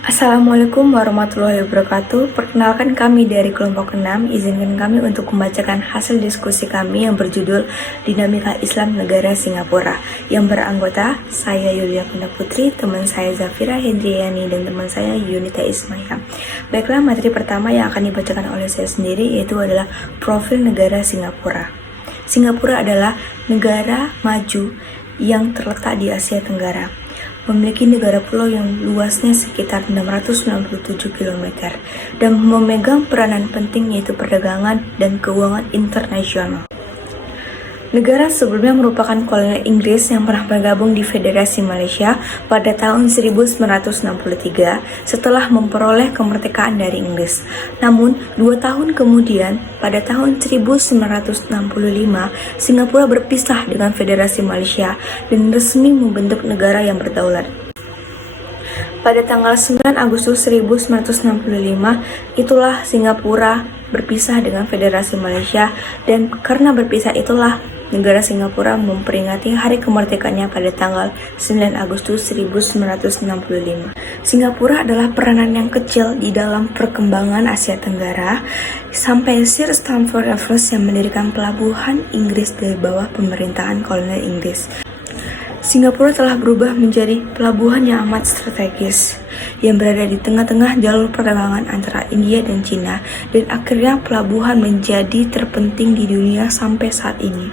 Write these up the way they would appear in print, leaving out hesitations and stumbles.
Assalamualaikum warahmatullahi wabarakatuh. Perkenalkan, kami dari kelompok 6. Izinkan kami untuk membacakan hasil diskusi kami yang berjudul Dinamika Islam Negara Singapura, yang beranggota saya Yulia Kunda Putri, teman saya Zafira Hendriani, dan teman saya Yunita Ismaya. Baiklah, materi pertama yang akan dibacakan oleh saya sendiri yaitu adalah profil negara Singapura. Singapura adalah negara maju yang terletak di Asia Tenggara. Memiliki negara pulau yang luasnya sekitar 697 km dan memegang peranan penting yaitu perdagangan dan keuangan internasional. Negara sebelumnya merupakan koloni Inggris yang pernah bergabung di Federasi Malaysia pada tahun 1963 setelah memperoleh kemerdekaan dari Inggris. Namun, 2 tahun kemudian, pada tahun 1965, Singapura berpisah dengan Federasi Malaysia dan resmi membentuk negara yang berdaulat. Pada tanggal 9 Agustus 1965, itulah Singapura berpisah dengan Federasi Malaysia, dan karena berpisah itulah negara Singapura memperingati hari kemerdekaannya pada tanggal 9 Agustus 1965. Singapura adalah peranan yang kecil di dalam perkembangan Asia Tenggara sampai Sir Stamford Raffles yang mendirikan pelabuhan Inggris dari bawah pemerintahan kolonial Inggris. Singapura telah berubah menjadi pelabuhan yang amat strategis yang berada di tengah-tengah jalur perdagangan antara India dan Cina, dan akhirnya pelabuhan menjadi terpenting di dunia sampai saat ini.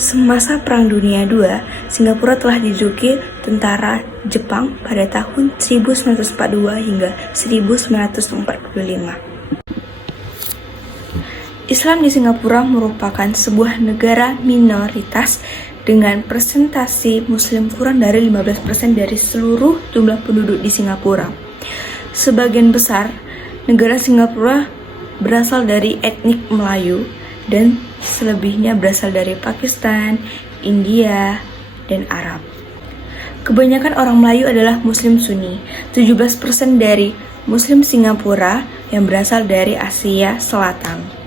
Semasa Perang Dunia II, Singapura telah diduduki tentara Jepang pada tahun 1942 hingga 1945. Islam di Singapura merupakan sebuah negara minoritas dengan presentasi Muslim kurang dari 15% dari seluruh jumlah penduduk di Singapura. Sebagian besar negara Singapura berasal dari etnik Melayu dan selebihnya berasal dari Pakistan, India, dan Arab. Kebanyakan orang Melayu adalah Muslim Sunni. 17% dari Muslim Singapura yang berasal dari Asia Selatan.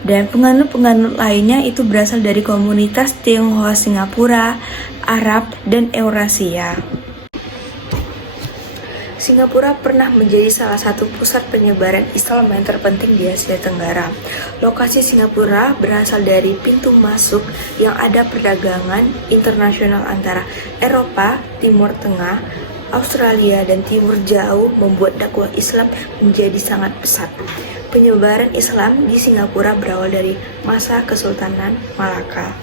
Dan penganut-penganut lainnya itu berasal dari komunitas Tionghoa Singapura, Arab, dan Eurasia. Singapura pernah menjadi salah satu pusat penyebaran Islam yang terpenting di Asia Tenggara. Lokasi Singapura berasal dari pintu masuk yang ada perdagangan internasional antara Eropa, Timur Tengah, Australia, dan Timur Jauh, membuat dakwah Islam menjadi sangat pesat. Penyebaran Islam di Singapura berawal dari masa Kesultanan Malaka.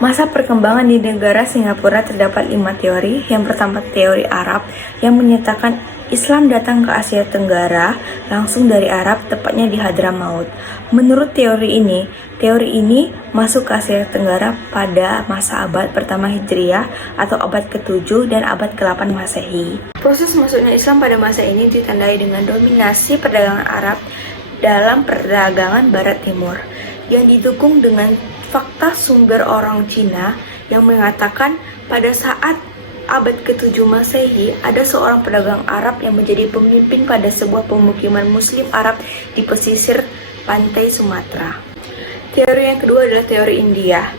Masa perkembangan di negara Singapura terdapat 5 teori. Yang pertama, teori Arab yang menyatakan Islam datang ke Asia Tenggara langsung dari Arab, tepatnya di Hadramaut. Menurut teori ini masuk ke Asia Tenggara pada masa abad pertama Hijriah atau abad ke-7 dan abad ke-8 Masehi. Proses masuknya Islam pada masa ini ditandai dengan dominasi perdagangan Arab dalam perdagangan Barat Timur yang didukung dengan fakta sumber orang Cina yang mengatakan pada saat abad ke-7 Masehi ada seorang pedagang Arab yang menjadi pemimpin pada sebuah pemukiman Muslim Arab di pesisir pantai Sumatera. Teori yang kedua adalah teori India.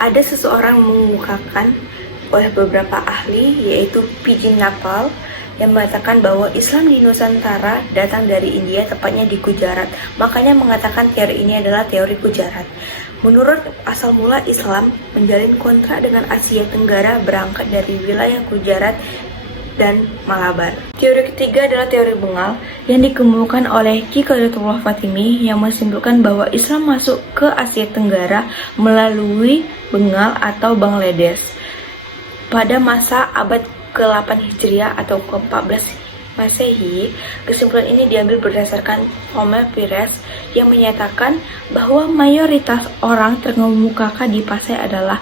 Ada seseorang mengemukakan oleh beberapa ahli, yaitu P.J. Napal, yang mengatakan bahwa Islam di Nusantara datang dari India, tepatnya di Gujarat. Makanya mengatakan teori ini adalah teori Gujarat. Menurut asal mula Islam menjalin kontrak dengan Asia Tenggara berangkat dari wilayah Gujarat dan Malabar. Teori ketiga adalah teori Bengal yang dikemukakan oleh Ki Qadratullah Fatimi yang menyimpulkan bahwa Islam masuk ke Asia Tenggara melalui Bengal atau Bangladesh pada masa abad ke-8 Hijriah atau ke-14 Masehi. Kesimpulan ini diambil berdasarkan Homer Pires yang menyatakan bahwa mayoritas orang terkemukakan di Pasai adalah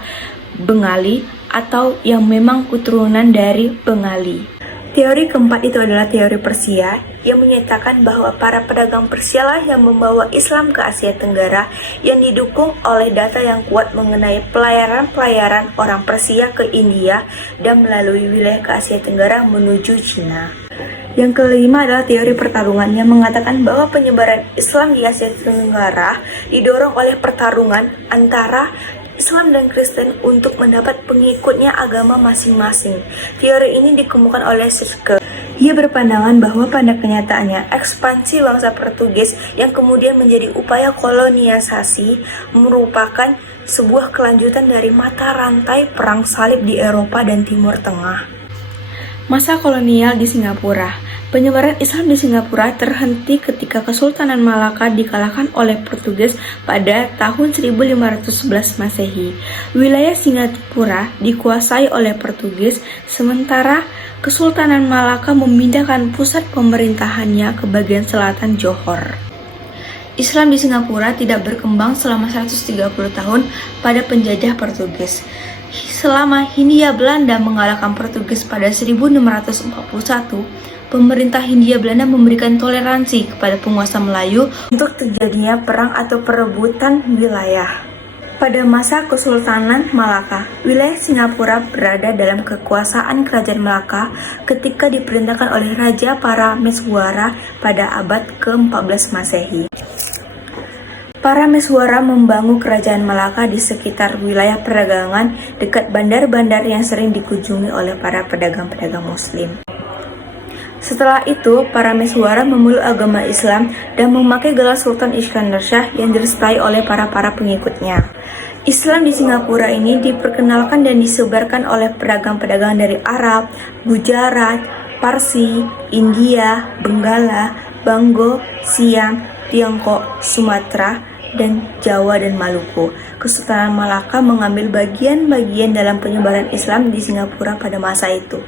Bengali atau yang memang keturunan dari Bengali. Teori keempat itu adalah teori Persia yang menyatakan bahwa para pedagang Persia lah yang membawa Islam ke Asia Tenggara, yang didukung oleh data yang kuat mengenai pelayaran orang Persia ke India dan melalui wilayah ke Asia Tenggara menuju Cina. Yang kelima adalah teori pertarungan yang mengatakan bahwa penyebaran Islam di Asia Tenggara didorong oleh pertarungan antara Islam dan Kristen untuk mendapat pengikutnya agama masing-masing. Teori ini dikemukakan oleh Sirke. Ia berpandangan bahwa pada kenyataannya ekspansi bangsa Portugis yang kemudian menjadi upaya kolonialisasi merupakan sebuah kelanjutan dari mata rantai perang salib di Eropa dan Timur Tengah. Masa kolonial di Singapura. Penyebaran Islam di Singapura terhenti ketika Kesultanan Malaka dikalahkan oleh Portugis pada tahun 1511 Masehi. Wilayah Singapura dikuasai oleh Portugis, sementara Kesultanan Malaka memindahkan pusat pemerintahannya ke bagian selatan Johor. Islam di Singapura tidak berkembang selama 130 tahun pada penjajah Portugis. Selama Hindia Belanda mengalahkan Portugis pada 1641, pemerintah Hindia Belanda memberikan toleransi kepada penguasa Melayu untuk terjadinya perang atau perebutan wilayah. Pada masa Kesultanan Malaka, wilayah Singapura berada dalam kekuasaan Kerajaan Malaka ketika diperintahkan oleh Raja Parameswara pada abad ke-14 Masehi. Parameswara membangun kerajaan Malaka di sekitar wilayah perdagangan dekat bandar-bandar yang sering dikunjungi oleh para pedagang-pedagang Muslim. Setelah itu, Parameswara memeluk agama Islam dan memakai gelar Sultan Iskandar Shah yang disertai oleh para pengikutnya. Islam di Singapura ini diperkenalkan dan disebarkan oleh pedagang-pedagang dari Arab, Gujarat, Parsi, India, Benggala, Banggo, Siam, Tiongkok, Sumatera, dan Jawa dan Maluku. Kesultanan Malaka mengambil bagian-bagian dalam penyebaran Islam di Singapura pada masa itu.